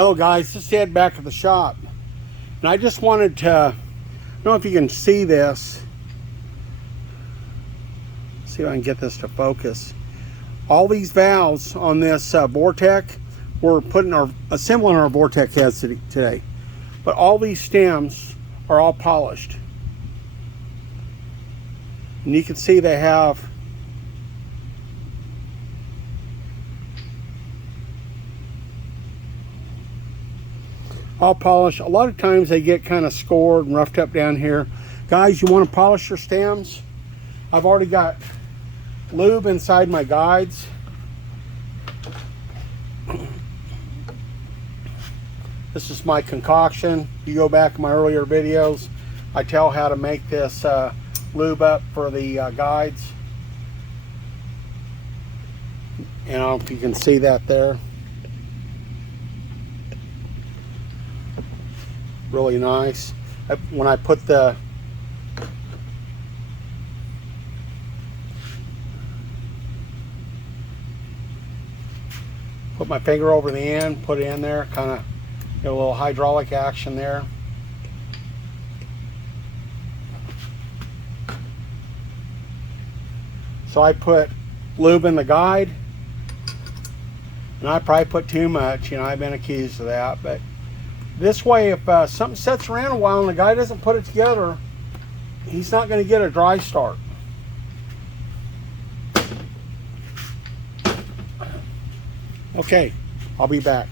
Hello guys, just Ed back at the shop, and I just wanted to, I don't know if you can see this, see if I can get this to focus. All these valves on this Vortec, we're assembling our Vortec heads today, but all these stems are all polished, and you can see they have all polished. A lot of times they get kind of scored and roughed up down here. Guys, you want to polish your stems? I've already got lube inside my guides. This is my concoction. You go back in my earlier videos, I tell how to make this lube up for the guides. And I don't know if you can see that there. Really nice. When I put my finger over the end, put it in there, kind of get a little hydraulic action there. So I put lube in the guide, and I probably put too much. You know, I've been accused of that, but this way, if something sits around a while and the guy doesn't put it together, he's not going to get a dry start. Okay, I'll be back.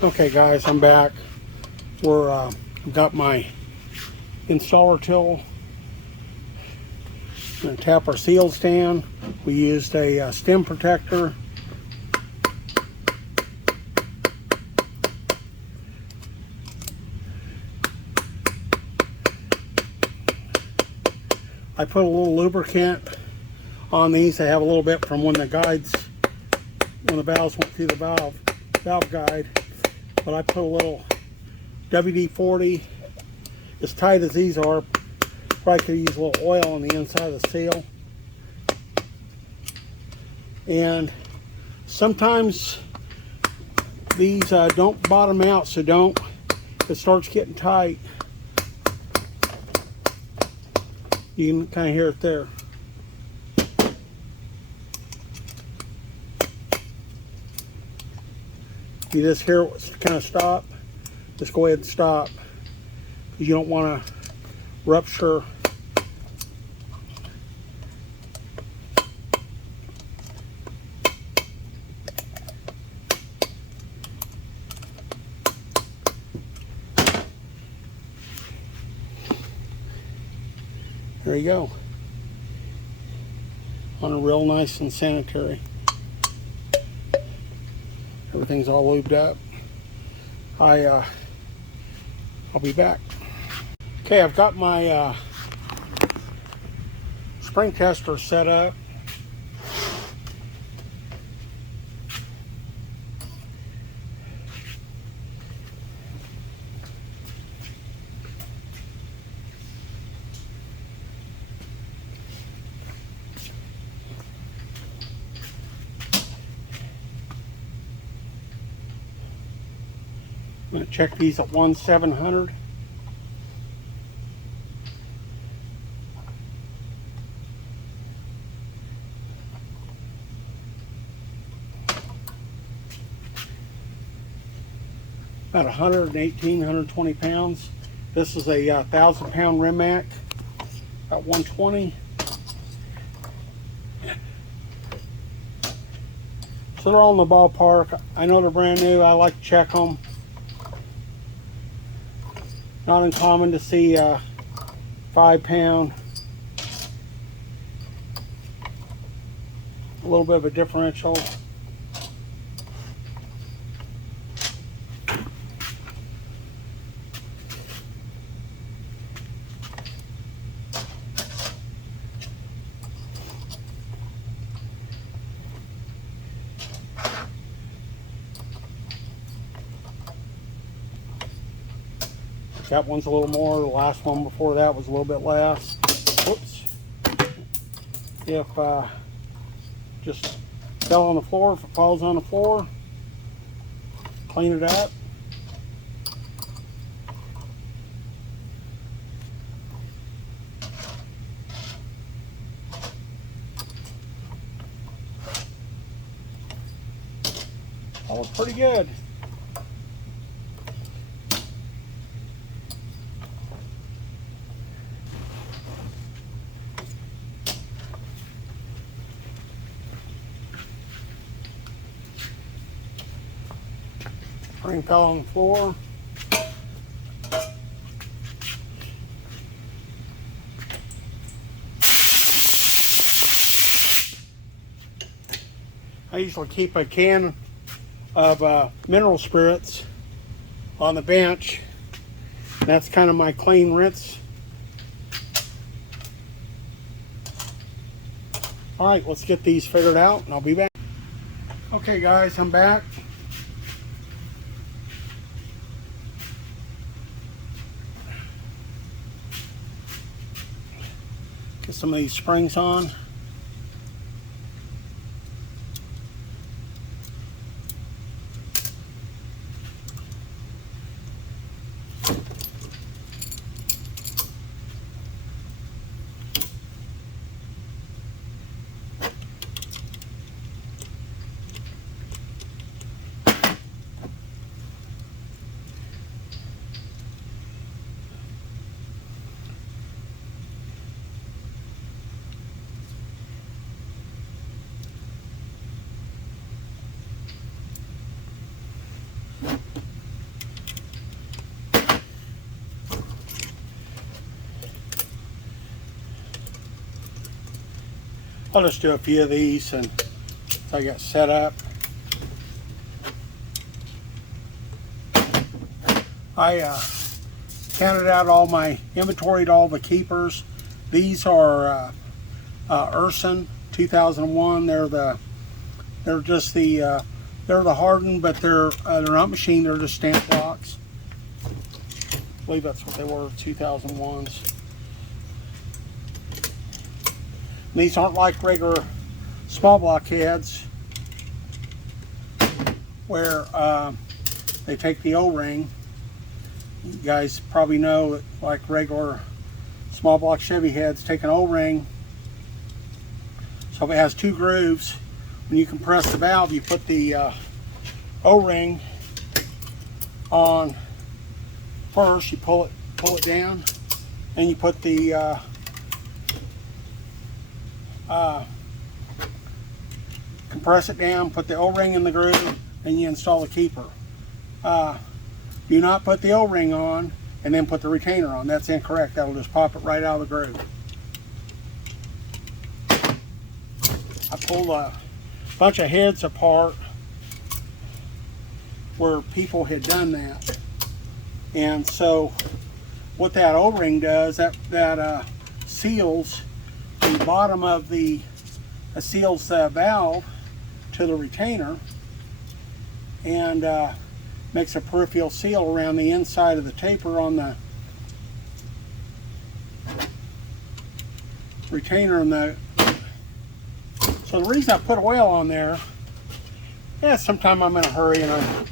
Okay guys, I'm back. I've got my installer tool. I'm going to tap our seals down. We used a stem protector. I put a little lubricant on these. I have a little bit from when the valves went through the valve guide. But I put a little WD-40. As tight as these are, probably could use a little oil on the inside of the seal. And sometimes these don't bottom out, so don't. If it starts getting tight, you can kind of hear it there. You just hear it kind of stop. Just go ahead and stop. You don't want to rupture. There you go. On a real nice and sanitary. Everything's all lubed up. I'll be back. Okay, I've got my spring tester set up. I'm going to check these at 1/700. About 118, 120 pounds. This is a 1,000-pound Rimac, about 120. So they're all in the ballpark. I know they're brand new. I like to check them. Not uncommon to see 5-pound. A little bit of a differential. That one's a little more. The last one before that was a little bit less. Whoops. If just fell on the floor, if it falls on the floor, clean it up. That was pretty good. Spring fell on the floor. I usually keep a can of mineral spirits on the bench. That's kind of my clean rinse. All right, let's get these figured out and I'll be back. Okay guys, I'm back. Get some of these springs on. I'll just do a few of these and so I get set up. I counted out all my, inventoried all the keepers. These are Urson 2001. They're just the they're the hardened, but they're not machined. They're just stamp blocks. I believe that's what they were, 2001s. These aren't like regular small block heads where they take the O-ring. You guys probably know that like regular small block Chevy heads take an O-ring. So if it has two grooves, when you compress the valve, you put the O-ring on first. You pull it down, and you put the compress it down, put the O-ring in the groove, and you install the keeper. Do not put the O-ring on and then put the retainer on. That's incorrect. That'll just pop it right out of the groove. I pulled a bunch of heads apart where people had done that. And so what that O-ring does, that seals the bottom of the, seals the valve to the retainer, and makes a peripheral seal around the inside of the taper on the retainer. So the reason I put oil on there, sometime I'm in a hurry and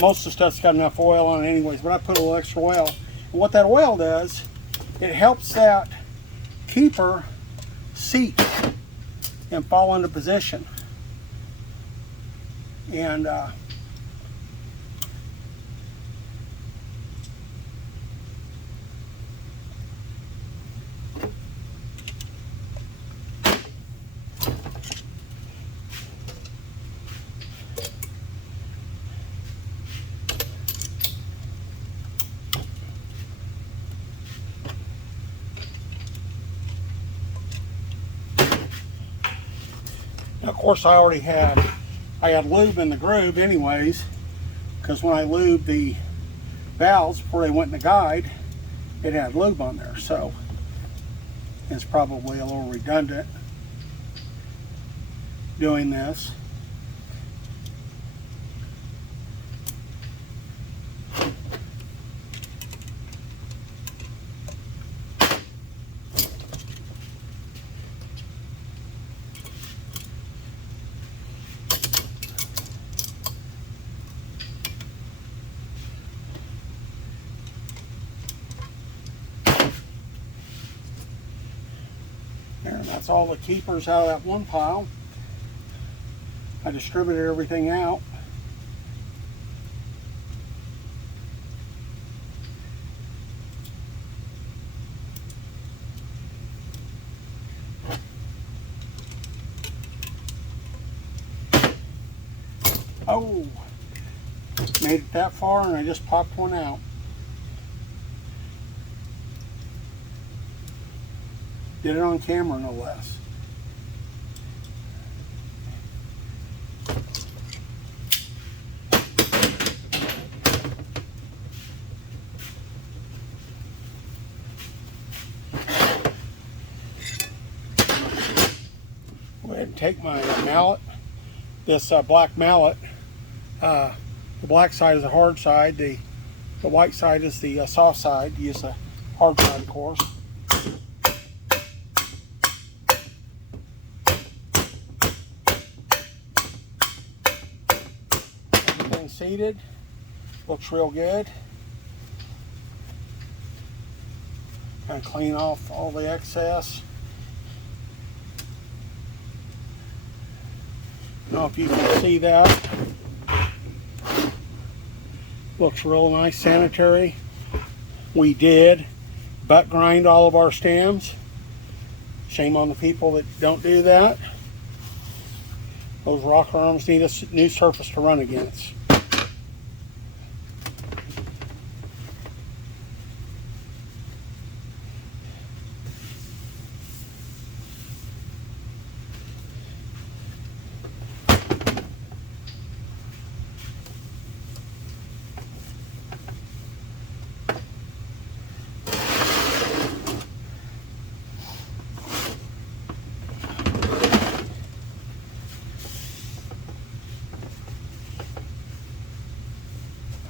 most of the stuff's got enough oil on it anyways, but I put a little extra oil. And what that oil does, it helps that keeper seat and fall into position. And of course, I had lube in the groove anyways, because when I lubed the valves before they went in the guide, it had lube on there, so it's probably a little redundant doing this. There, that's all the keepers out of that one pile. I distributed everything out. Oh, made it that far and I just popped one out. Did it on camera, no less. Go ahead and take my mallet, this black mallet. The black side is the hard side, the white side is the soft side. Use the hard side, of course. Seated, looks real good. Kind of clean off all the excess. I don't know if you can see that. Looks real nice, sanitary. We did butt grind all of our stems. Shame on the people that don't do that. Those rocker arms need a new surface to run against.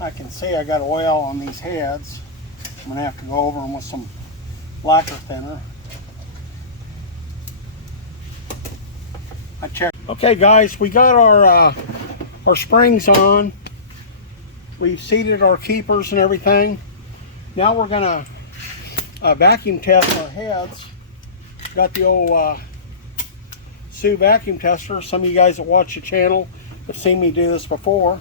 I can see I got oil on these heads. I'm gonna have to go over them with some lacquer thinner. I checked. Okay guys, we got our springs on. We've seated our keepers and everything. Now we're gonna vacuum test our heads. Got the old Sioux vacuum tester. Some of you guys that watch the channel have seen me do this before.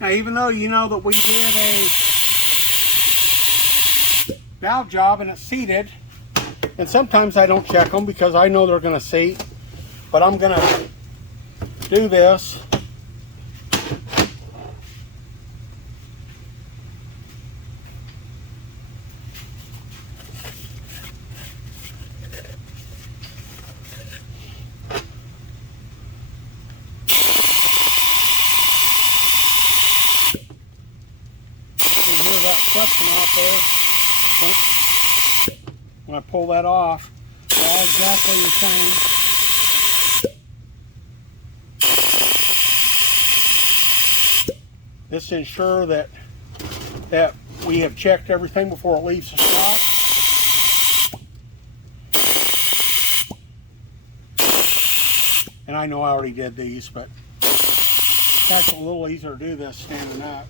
Now, even though you know that we did a valve job and it's seated, and sometimes I don't check them because I know they're going to seat, but I'm going to do this. Suction off there. When I pull that off, they're all exactly the same. This to ensure that we have checked everything before it leaves the shop. And I know I already did these, but it's actually a little easier to do this standing up.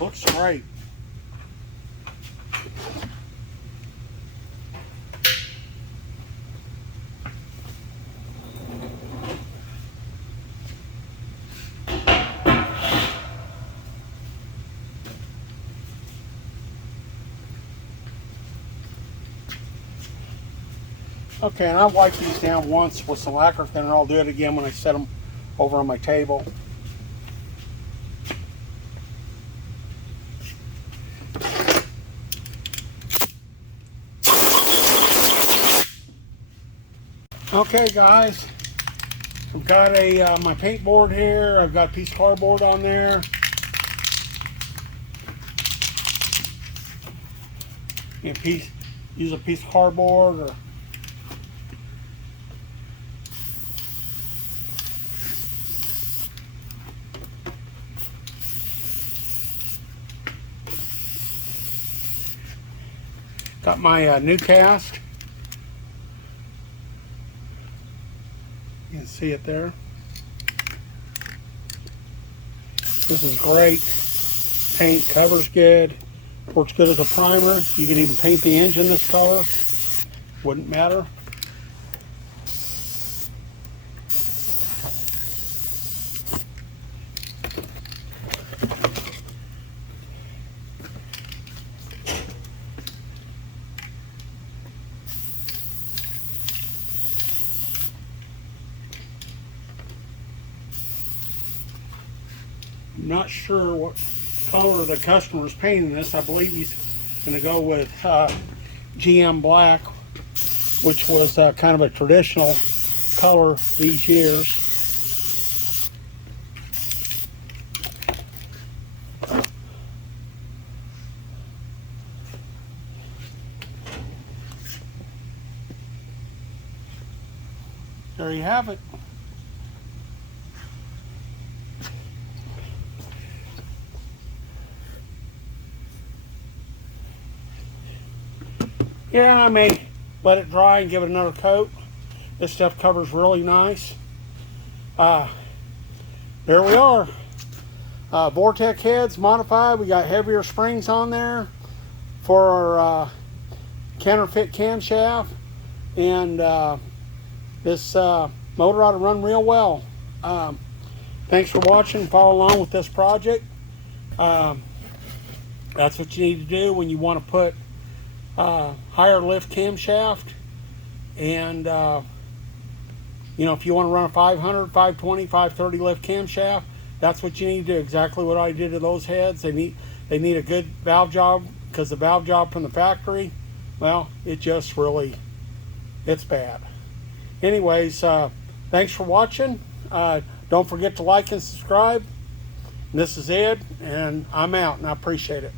Looks great. Okay, and I wiped these down once with some lacquer thinner. I'll do it again when I set them over on my table. Okay guys, I've got my paint board here. I've got a piece of cardboard on there. Use a piece of cardboard or got my new cast. You can see it there. This is great. Paint covers good. Works good as a primer. You can even paint the engine this color. Wouldn't matter. I'm not sure what color the customer is painting this. I believe he's going to go with GM black, which was kind of a traditional color these years. There you have it. Yeah, I may let it dry and give it another coat, This stuff covers really nice. There we are. Vortec heads modified. We got heavier springs on there for our counterfeit camshaft, and this motor ought to run real well. Thanks for watching. Follow along with this project. That's what you need to do when you want to put higher lift camshaft, and you know, if you want to run a 500, 520, 530 lift camshaft, that's what you need to do. Exactly what I did to those heads. They need a good valve job, because the valve job from the factory, well, it just really, it's bad. Anyways, thanks for watching. Don't forget to like and subscribe. This is Ed, and I'm out, and I appreciate it.